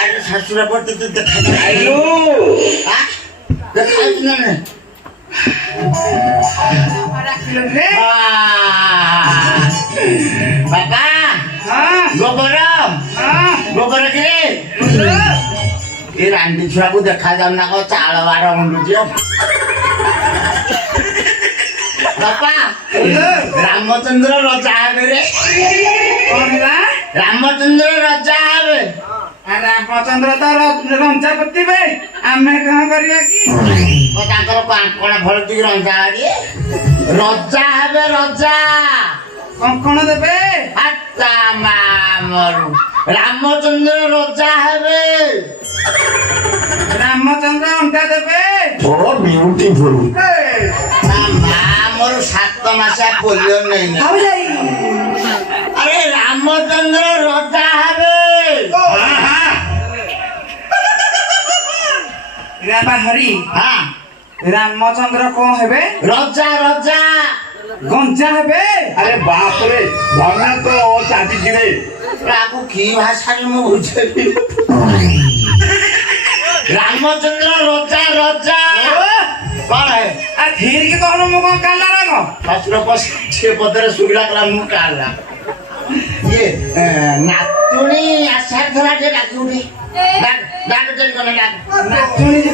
আরে শাশুড়া পড়তে তো দেখা আইলো দেখাই না বাবা গোবর গোবর কে ଏ ରାଣ୍ଡି ଛୁଆକୁ ଦେଖାଯାଉ ନା କଣ ଚାଳ ବାର ମୁଣ୍ଡୁଛି ବାପା ରାମଚନ୍ଦ୍ର ରଜା ହେବେ ରେ ରାମଚନ୍ଦ୍ର ରଜା ହେବେ ରାମଚନ୍ଦ୍ର ତ ରଞ୍ଜା ପୋତିବେ ଆମେ କଣ କରିବା କି ତାଙ୍କର କଣ ଭଲ ଟିକେ ରଞ୍ଜା ଗାଡି ରଜା ହେବେ ରଜା କଙ୍କଣ ଦେବେ ହାତା ମାମରୁ ରାମଚନ୍ଦ୍ର ରଜା ହେବେ ରାମଚନ୍ଦ୍ର ଅଣ୍ଡା ଦେବେ ଓ ବିୟୁଟିଫୁଲ ମା ମୋର 7 ମାସିଆ ପୋଲିଓ ନେଇ ଆରେ ରାମଚନ୍ଦ୍ର ରଜା ହେବେ ହରି ରାମଚନ୍ଦ୍ର କଣ ହେବେ ରଜା ରଜା ଗଞ୍ଜା ହେବେ ଆରେ ବାପରେ ଭନା ତ ଚାଲିଛି ରେ ତାକୁ କି ଭାଷାରେ ମୁଁ ବୁଝେଇବି ରାମଚନ୍ଦ୍ର ରଜା ରଜା କଣ ଧୀର କି କହନ ମୁଁ କଣ କାଲା ରାଗ ଶାଶୁର ପଛେ ପଦରେ ଶୁଭିଲା କଲା ମୁଁ କାଲା ଇଏ ନାତୁଣୀ ଆଶାର ଥିଲା ଟିକେ ଡାକି ଉଠେ ଡାକ ଡାକ ନାତୁଣୀ